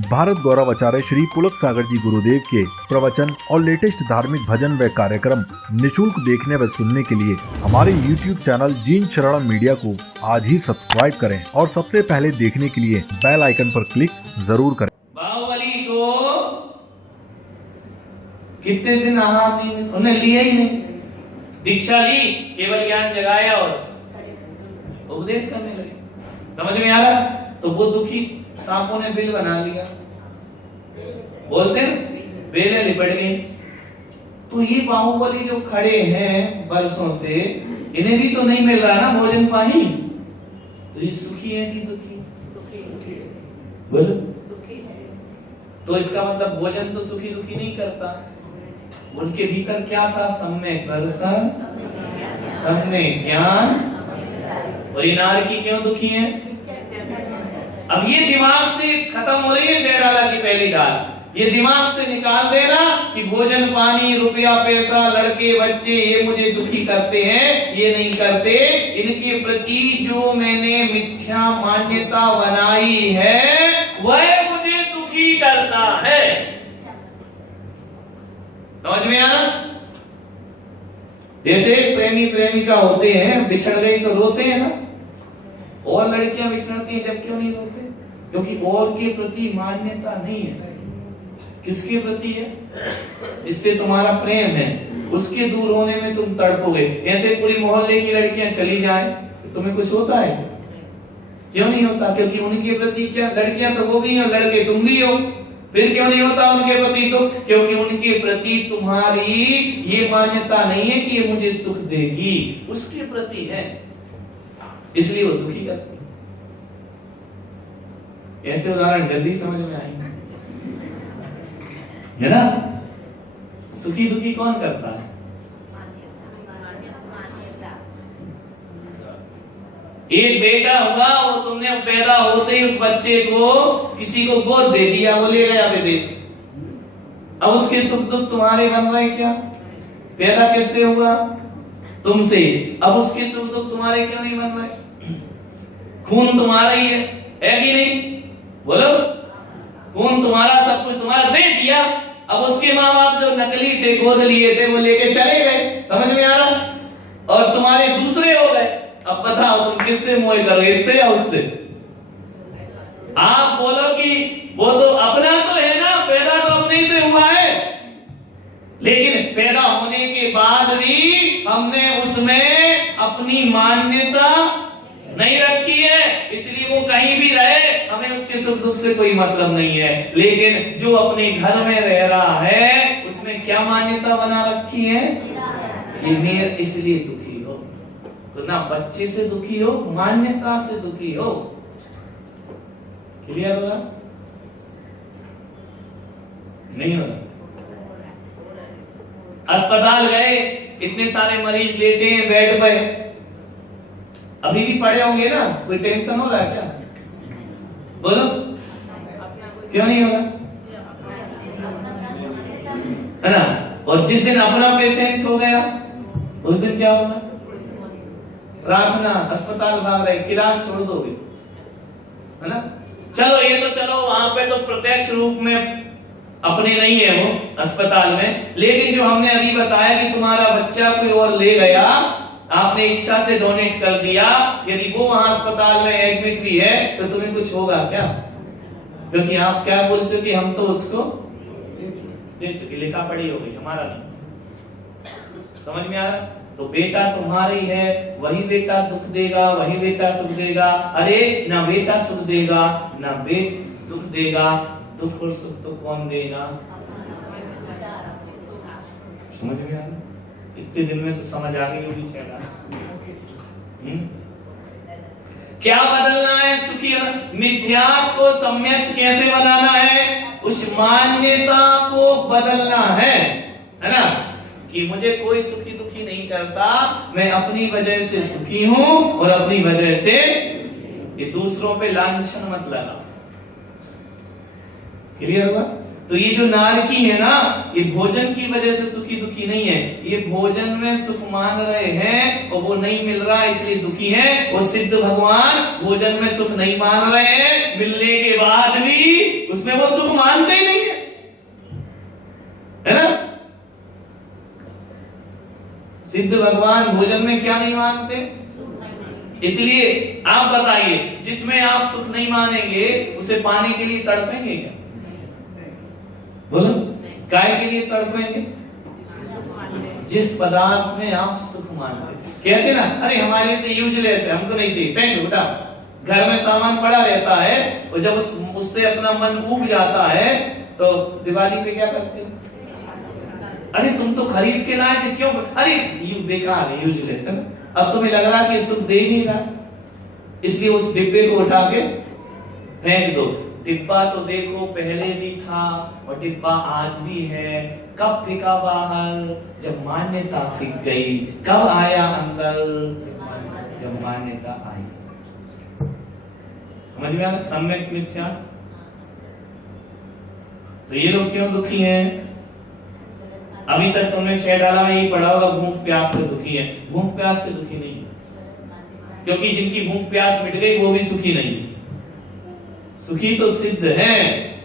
भारत गौरव आचार्य श्री पुलक सागर जी गुरुदेव के प्रवचन और लेटेस्ट धार्मिक भजन व कार्यक्रम निशुल्क देखने व सुनने के लिए हमारे YouTube चैनल जीन शरण मीडिया को आज ही सब्सक्राइब करें और सबसे पहले देखने के लिए बेल आइकन पर क्लिक जरूर करें। बाहुबली को कितने दिन आहार नहीं, उन्हें लिया ही नहीं, दीक्षा ली, केवल ज्ञान जगाया और उपदेश करने लगे। समझ में आ रहा? तो वो दुखी सांपों ने बिल बना लिया, बोलते हैं बेलें लिपट गई। तो ये बाहुबली जो खड़े हैं वर्षों से, इन्हें भी तो नहीं मिल रहा ना भोजन पानी, तो ये सुखी है कि दुखी? सुखी है। बोलो सुखी है। तो इसका मतलब भोजन तो सुखी दुखी नहीं करता। उनके भीतर क्या था? सम्यक दर्शन, सम्यक ज्ञान। और ये नारकी क्यों दुखी है? अब ये दिमाग से खत्म हो रही है शेराला की पहली डाल। ये दिमाग से निकाल देना कि भोजन पानी रुपया पैसा लड़के बच्चे ये मुझे दुखी करते हैं, ये नहीं करते। इनके प्रति जो मैंने मिथ्या मान्यता बनाई है वह मुझे दुखी करता है। समझ में आना? जैसे प्रेमी प्रेमिका होते हैं, बिछड़ गई तो रोते हैं ना, और लड़कियां बिछड़ती हैं जब क्यों नहीं रोते? क्योंकि और के प्रति मान्यता नहीं है। किसके प्रति है? जिससे तुम्हारा प्रेम है, उसके दूर होने में तुम तड़पोगे। ऐसे पूरी मोहल्ले की लड़कियां चली जाएं तो तुम्हें कुछ होता है? क्यों नहीं होता? क्योंकि उनके प्रति क्या, लड़कियां तो वो भी हो, लड़के तुम भी हो। फिर क्यों नहीं होता उनके प्रति? तो क्योंकि उनके प्रति तुम्हारी ये मान्यता नहीं है कि ये मुझे सुख देगी, उसके प्रति है, इसलिए वो दुखी करती। ऐसे उदाहरण जल्दी समझ में आएंगे, है ना? सुखी दुखी कौन करता है? एक बेटा हुआ, वो तुमने पैदा होते ही उस बच्चे को किसी को गोद दे दिया, वो ले गया विदेश। अब उसके सुख दुख तुम्हारे बन रहे क्या? पैदा किससे हुआ? तुमसे। अब उसके सुख दुख तुम्हारे क्यों नहीं बन रहे? खून तुम्हारा ही है कि नहीं? बोलो, खून तुम्हारा, सब कुछ तुम्हारा, दे दिया। अब उसके माँ बाप जो नकली थे, गोद लिए थे, वो लेके चले गए। समझ में आ रहा? और तुम्हारे दूसरे हो गए। अब बताओ तुम किससे मोह करो, इससे या उससे? आप बोलो कि वो तो अपना तो है ना, पैदा तो अपने से हुआ है, लेकिन पैदा होने के बाद भी हमने उसमें अपनी मान्यता नहीं रखी है, इसलिए वो कहीं भी रहे हमें उसके सुख दुख से कोई मतलब नहीं है। लेकिन जो अपने घर में रह रहा है उसमें क्या मान्यता बना रखी है? ये मेरे, इसलिए दुखी हो। तो ना बच्चे से दुखी हो, मान्यता से दुखी हो। क्लियर होगा? नहीं होगा? अस्पताल गए, इतने सारे मरीज लेटे हैं बेड पे, अभी भी पड़े होंगे ना, कोई टेंशन हो रहा है क्या? बोलो, क्यों नहीं होगा? है ना? और जिस दिन अपना पेशेंट हो गया उस दिन क्या होगा? प्रार्थना, अस्पताल भाग रहे, क्लास छोड़ दोगे, है ना? चलो ये तो चलो वहां पे तो प्रत्यक्ष रूप में अपने नहीं है वो अस्पताल में, लेकिन जो हमने अभी बताया कि तुम्हारा बच्चा कोई और ले गया, आपने इच्छा से डोनेट कर दिया, यदि वो वहां अस्पताल में एडमिट भी है तो तुम्हें कुछ होगा क्या? क्योंकि आप क्या बोल चुके, हम तो उसको दे चुके, लिखा पढ़ी हो गई, हमारा नहीं। समझ में आ रहा? तो बेटा तुम्हारी है, वही बेटा दुख देगा, वही बेटा सुख देगा। अरे ना बेटा सुख देगा ना बेटा दुख देगा, दुख और सुख तो कौन देगा? समझ में आ रहा? इतने दिन में तो समझ आ गई होगी शेरा। क्या बदलना है? सुखी मिथ्यात्व को सम्यक कैसे बनाना है? उस मान्यता को बदलना है ना? कि मुझे कोई सुखी दुखी नहीं करता, मैं अपनी वजह से सुखी हूं और अपनी वजह से, ये दूसरों पे लांछन मत लगा। क्लियर हुआ? तो ये जो नारकी है ना, ये भोजन की वजह से सुखी दुखी नहीं है, ये भोजन में सुख मांग रहे हैं और वो नहीं मिल रहा इसलिए दुखी है। वो सिद्ध भगवान भोजन में सुख नहीं मान रहे हैं, मिलने के बाद भी उसमें वो सुख मानते ही नहीं है ना। सिद्ध भगवान भोजन में क्या नहीं मानते, इसलिए आप बताइए जिसमें आप सुख नहीं मानेंगे उसे पाने के लिए तड़पेंगे क्या? बोलो, काय के लिए तड़पेंगे? जिस पदार्थ में आप सुख मानते, कहते ना अरे हमारे लिए तो यूजलेस है, हमको नहीं चाहिए, फेंक दो बेटा। घर में सामान पड़ा रहता है और जब उससे अपना मन ऊब जाता है तो दिवाली पे क्या करते हो? अरे तुम तो खरीद के लाए थे, क्यों? अरे ये बेकार है, यूजलेस है। अब तुम्हें लग रहा कि सुख दे ही नहीं रहा, इसलिए उस डिब्बे को उठा के फेंक दो। डिब्बा तो देखो पहले भी था और डिब्बा आज भी है। कब फेंका बाहर? जब मान्यता फेंक गई। कब आया अंदर? जब मान्यता आई। समझ में आ? सम्यक मिथ्या। तो ये लोग क्यों दुखी हैं? अभी तक तुमने 6 डाला में ये पढ़ा होगा, भूख प्यास से दुखी है। भूख प्यास से दुखी नहीं है, क्योंकि जिनकी भूख प्यास मिट गई वो भी सुखी नहीं है। सुखी तो सिद्ध है,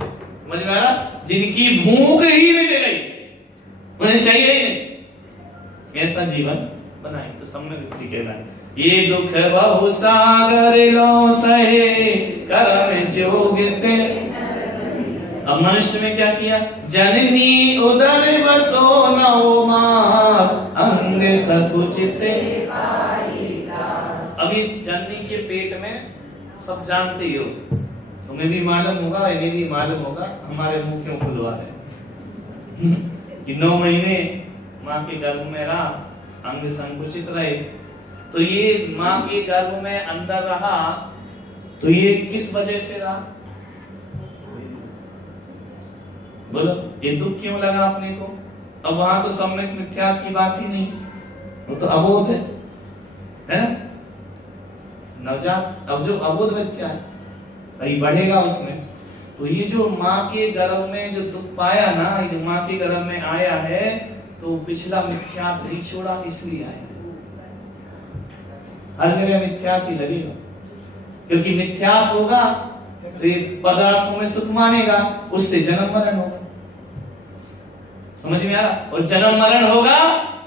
समझ में आ रहा? जिनकी भूख ही मिट गई उन्हें चाहिए ही नहीं, ऐसा जीवन बनाए तो सम्यक दृष्टि कहलाए। ये दुख बहु सागर लो सहे करम जोगिते। अब मनुष्य में क्या किया? जननी उदर बसो नौ मास अंग सकुचिते। अभी जननी के पेट में सब जानते ही हो, तुम्हें भी मालूम होगा, इन्हें भी मालूम होगा, हमारे मुंह क्यों खुलवा रहे कि 9 महीने माँ के गर्भ में रहा, अंग संकुचित रहे। तो ये माँ के गर्भ में अंदर रहा तो ये किस वजह से रहा? बोलो, ये दुख क्यों लगा अपने को? अब वहां तो सम्यक मिथ्यात्व की बात ही नहीं, वो तो अबोध है नवजात। अब जो अबोध बच्चा है अभी बढ़ेगा उसमें, तो ये जो माँ के गर्भ में जो दुख पाया ना, ये जो माँ के गर्भ में आया है तो पिछला मिथ्यात्व नहीं छोड़ा, इसलिए आया। हर जगह मिथ्यात्व ही लगेगा, क्योंकि मिथ्यात्व होगा तो ये पदार्थों में सुख मानेगा, उससे जन्म मरण होगा। समझ में आ रहा? और जन्म मरण होगा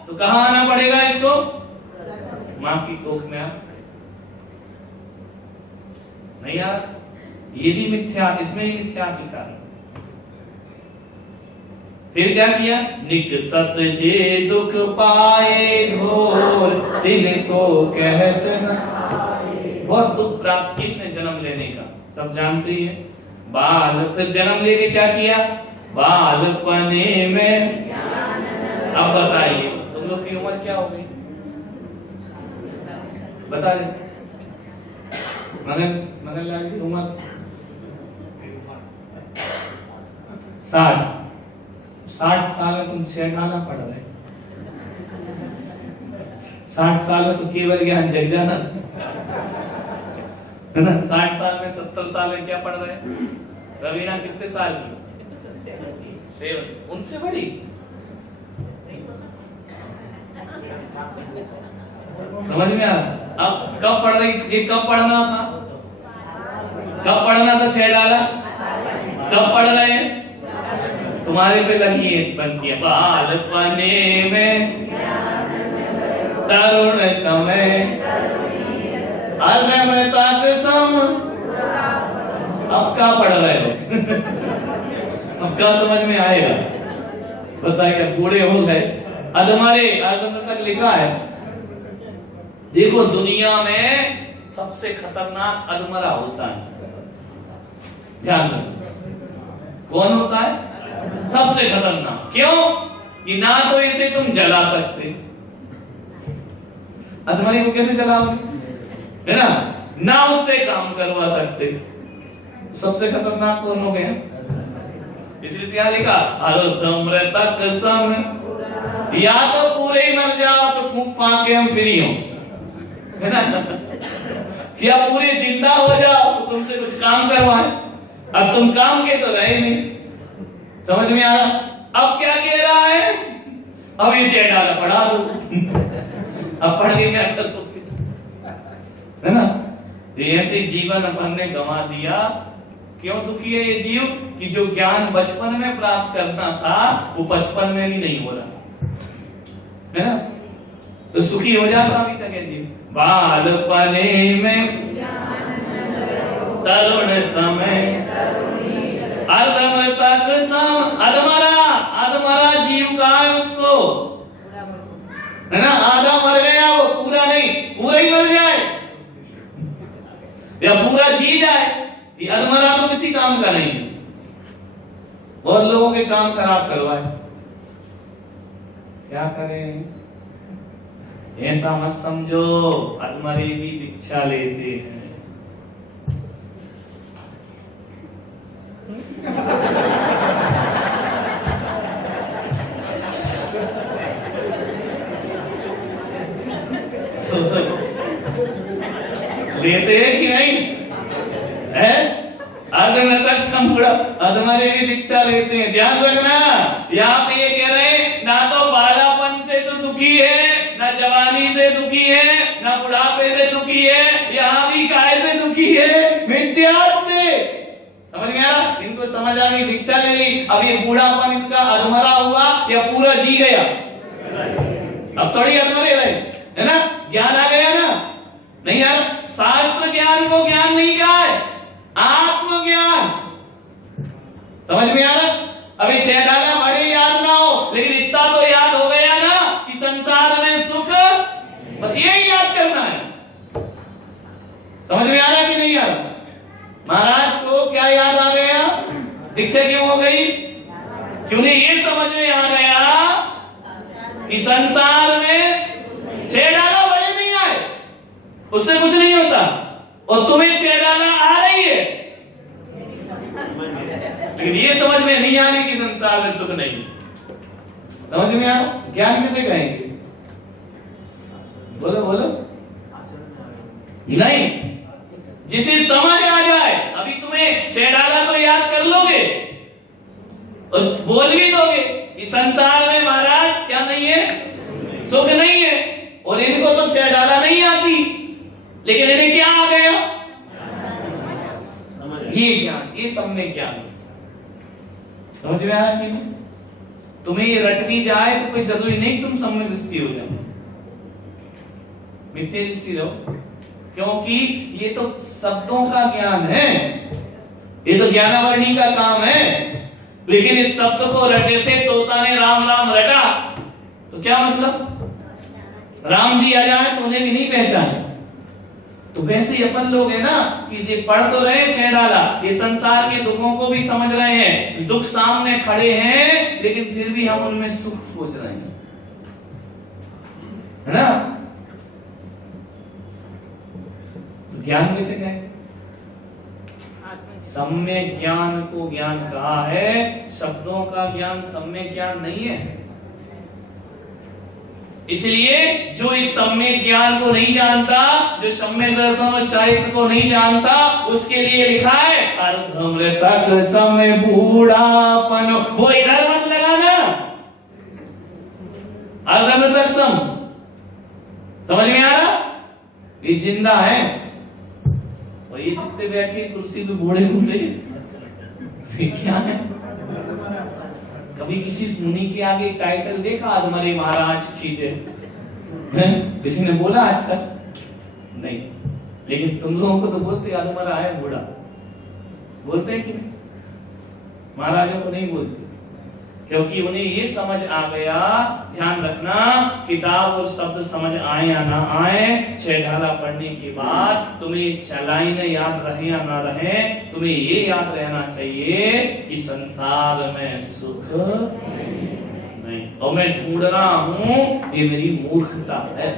तो कहां आना पड़ेगा इसको? मां की कोख में आ नहीं यार, ये भी मिथ्या, इसमें ही मिथ्या की कारण। फिर क्या किया? निकसत जे दुख पाए घोर दिल को कहत न। बहुत दुख प्राप्त किसने जन्म लेने का, सब जानते ही है। बाल फिर जन्म लेके क्या किया? बालपने में। अब बताइए तुम लोग की उम्र क्या हो गई? बता दे। मगन लाल की उम्र 60 साल में तुम 6 खाना पढ़ रहे। 60 साल में तो केवल ज्ञान जग जाना था, है ना? 60 साल में 70 साल में क्या पढ़ रहे? रवीना कितने साल की? 7। उनसे बड़ी। समझ में आ? अब कब पढ़ रही? ये कब पढ़ना था? कब पढ़ना था 6 डाला? कब पढ़ रहे हैं? तुम्हारे पे लगी है बनती है। बालपने में तरुण समय अनमता के सम। अब क्या पढ़ रहे हो? अब क्या समझ में आएगा? बताइए, बूढ़े हो गए। अधमरे अर्ध तक लिखा है। देखो दुनिया में सबसे खतरनाक अधमरा होता है, ध्यान रखो। कौन होता है? सबसे खतरनाक। क्यों? कि ना तो इसे तुम जला सकते, अधमरे को कैसे जलाओगे, है ना? ना उससे काम करवा सकते। सबसे खतरनाक कौन हो गए? इसलिए क्या लिखा? अर्धमृतक सम। या तो पूरे ही मर जाओ तो फूंक फांक के हम फ्री हो, है ना? या पूरे जिंदा हो जाओ तो तुमसे कुछ काम करवाए। अब तुम काम के तो रहे नहीं। समझ में आ रहा? अब क्या कह रहा है? अब ये 6 डाला पढ़ा दो। अब पढ़ के क्या करो, है ना? ऐसे जीवन अपन ने गंवा दिया क्यों दुखी है ये जीव? कि जो ज्ञान बचपन में प्राप्त करना था वो बचपन में भी नहीं हो रहा है ना, तो सुखी हो जाता अभी तक है जीव। बालपने में तरुण समय अधम तक सम, अधमरा जीव का है उसको, है ना, आधा मर गया वो, पूरा नहीं, पूरा ही मर जाए या पूरा जी जाए, ये अधमरा तो किसी काम का नहीं है। बहुत लोगों के काम खराब करवाए, क्या करें? ऐसा मत समझो अधमरे भी दीक्षा लेते हैं। लेते हैं कि नहीं है? अर्धनतक संपूर्ण अधमरे भी दीक्षा लेते हैं। ध्यान रखना, यहाँ पे ये कह रहे हैं ना तो बालापन से तो दुखी है, ना जवानी से दुखी है, ना बुढ़ापे से दुखी है, यहाँ भी काय से दुखी है? मिथ्यात्व से। समझ में आ रहा? इनको समझ आ गई, दीक्षा ले ली, अब ये बूढ़ापन इनका अधमरा हुआ या पूरा जी गया? अब थोड़ी अधमरे रहे, है ना? ज्ञान आ गया ना? नहीं यार, शास्त्र ज्ञान को ज्ञान नहीं कहा है, आत्मज्ञान। समझ में आ रहा? अभी 6 डाला भले याद ना हो, लेकिन इतना तो याद हो गया ना कि संसार में सुख, बस यही याद करना है। समझ में आ रहा कि नहीं आ रहा? महाराज को क्या याद आ गया? दीक्षा क्यों हो गई? क्योंकि ये समझ में आ गया कि संसार में 6 डाला भले नहीं आए, उससे कुछ नहीं होता, और तुम्हें 6 डाला आ रही है, लेकिन ये समझ में नहीं आने की संसार में सुख नहीं। समझ में आ? ज्ञान किसे कहेंगे? बोलो बोलो। नहीं, जिसे समझ आ जाए। अभी तुम्हें 6 डाला तो याद कर लोगे और बोल भी दोगे कि संसार में महाराज क्या नहीं है? सुख नहीं है। और इनको तो 6 डाला नहीं आती, लेकिन इन्हें क्या आ गया? ये ज्ञान, ये सम्यक ज्ञान। समझ में आया कि नहीं? तुम्हें ये रट भी जाए तो कोई जरूरी नहीं तुम सम्यक दृष्टि हो जाओ, मिथ्या दृष्टि रहो, क्योंकि ये तो शब्दों का ज्ञान है, ये तो ज्ञानावरणी का काम है। लेकिन इस शब्द को रटे से तोता ने राम राम रटा, तो क्या मतलब? राम जी आ जाए तो उन्हें भी नहीं पहचाने। तो वैसे ही अपन लोग है ना कि ये पढ़ तो रहे 6 डाला, ये संसार के दुखों को भी समझ रहे हैं, दुख सामने खड़े हैं, लेकिन फिर भी हम उनमें सुख खोज रहे हैं, है ना? तो ज्ञान किसे कहेंगे? सम्यक ज्ञान को ज्ञान कहा है, शब्दों का ज्ञान सम्यक ज्ञान नहीं है। इसलिए जो इस सम्यक ज्ञान को नहीं जानता, जो सम्यक दर्शन और चरित्र को नहीं जानता, उसके लिए लिखा है अर्धमृतक समय बूढ़ापन। वो इधर मत लगाना, अर्धमृतक सम। समझ में आ रहा? ये जिंदा है और ये जितने बैठे कुर्सी पे बूढ़े बूढ़े क्या है? कभी किसी मुनि के आगे टाइटल देखा अधमरे महाराज की जय? किसी ने बोला आज तक? नहीं। लेकिन तुम लोगों को तो बोलते अधमरा है बूढ़ा, बोलते हैं कि नहीं? महाराजों को नहीं बोलते, क्योंकि उन्हें ये समझ आ गया। ध्यान रखना, किताब और शब्द समझ आए या ना आए, 6 ढाला पढ़ने के बाद तुम्हें 6 लाइनें याद रहे या ना रहे, तुम्हें ये याद रहना चाहिए कि संसार में सुख नहीं, और मैं ढूंढ रहा हूं, ये मेरी मूर्खता है।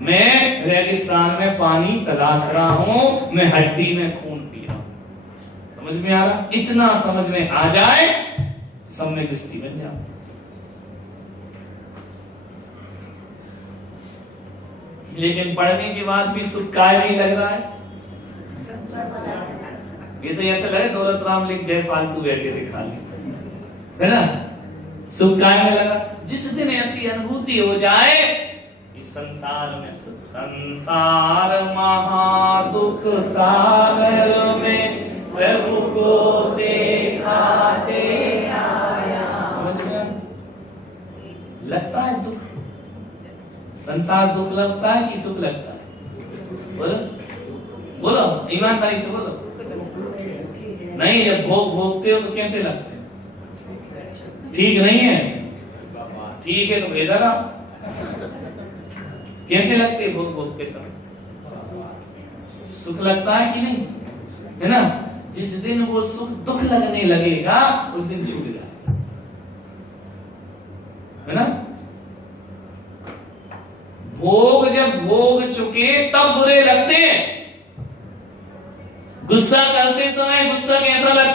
मैं रेगिस्तान में पानी तलाश रहा हूं, मैं हड्डी में खून पी रहा हूं। समझ में आ रहा? इतना समझ में आ जाए, सम्यक दृष्टि बन जाओ। लेकिन पढ़ने के बाद भी सुख काय नहीं लग रहा है। ये तो ऐसा लगे दौलत राम लिख गए, फालतू बैठे दिखा ली, है ना? सुख काय में लगा। जिस दिन ऐसी अनुभूति हो जाए इस संसार में सुख, संसार महा दुख सागर में प्रभु को दिखाते आया। समझ में आया? लगता है दुख, संसार दुख लगता है कि सुख लगता है? बोलो बोलो, ईमानदारी से बोलो। नहीं, जब भोग भोगते हो तो कैसे लगते हैं? ठीक नहीं है? ठीक है तो भेजा ना। कैसे लगते हैं भोग भोगते समय? सुख लगता है कि नहीं? है ना? जिस दिन वो सुख दुख लगने लगेगा उस दिन छूट जाए, है ना? भोग जब भोग चुके तब बुरे लगते हैं। गुस्सा करते समय गुस्सा कैसा लगता